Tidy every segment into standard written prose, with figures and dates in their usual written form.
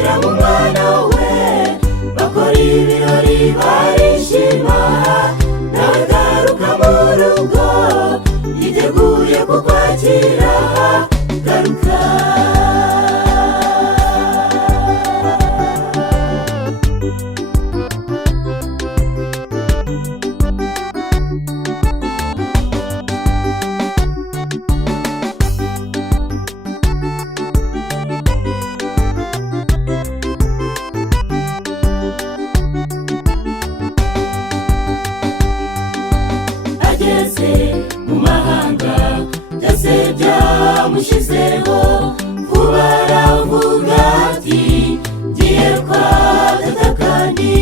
amakira mu mwana we, bakora ibirori barishima, nawe garuka mu rugo yiteguye kukwakira. Garuka ageze mu mahanga, byose byamushizeho, vuba aravuga ati ngiye kwa data kandi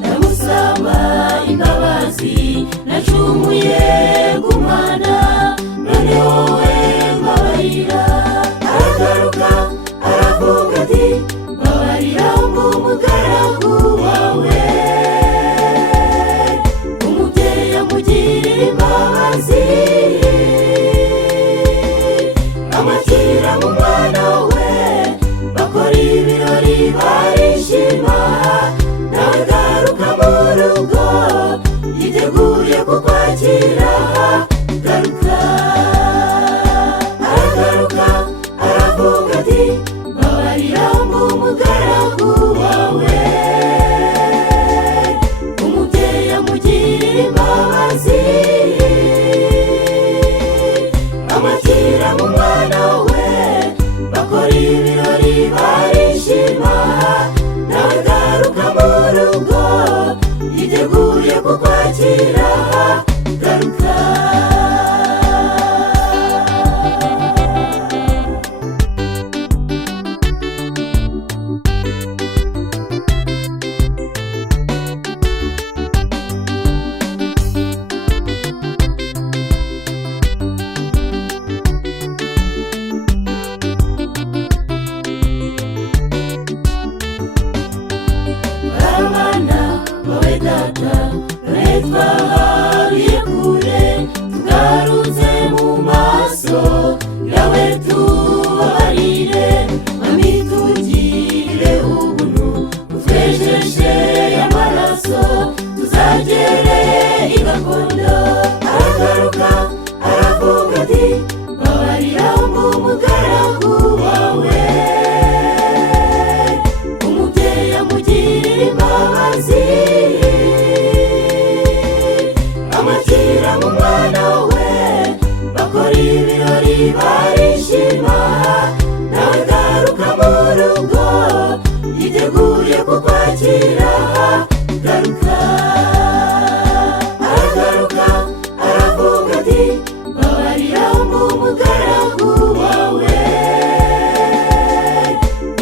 ndamusaba imbabazi, nacumuye ku Mana, none wowe mbabarira. Aragaruka aravuga ati mbabarira ng'umugaragu wawe, umubyeyi amugirira imbabazi, amakira mu mwana we, bakora ibirori barishima, nawe garuka mu rugo yiteguye kukwakira. Garuka aragaruka aravuga ati mbabarira ng'umugaragu wawe, umubyeyi amugirira imbabazi, amakira mu mwana we, bakora ibirori barishima, nawe garuka mu rugo yiteguye kukwakira. Garuka barabana bawe data, dore twahabiye kure, tugarutse mu maso yawe tubabarire, mami tugirire ubuntu, utwejeshe amaraso, tuzagere i gakondo. Aragaruka aravuga ati mbabarira ng'umugaragu wawe, umubyeyi amugirira imbabazi, amakira mu mwana we, bakora ibirori barishima, nawe garuka mu rugo yiteguye kukwakira. Garuka aragaruka aravuga ati mbabarira ng'umugaragu wawe,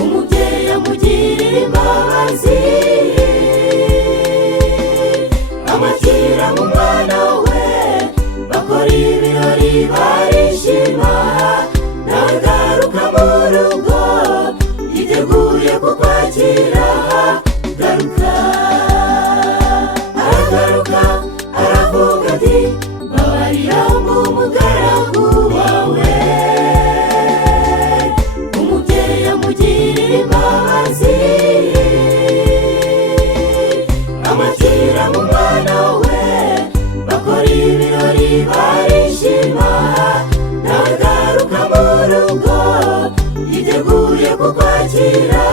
umubyeyi amugirira imbabazi, amakira mu mwana we, bakora ibirori barishima, nawe garuka mu rugo yiteguye kukwakira. Garuka aragaruka aravuga ati mbabarira ng'umugaragu wawe, umubyeyi amugirira imbabazi, amakira mu mwana we, bakora ibirori barishima, nawe garuka mu rugo yiteguye kukwakira.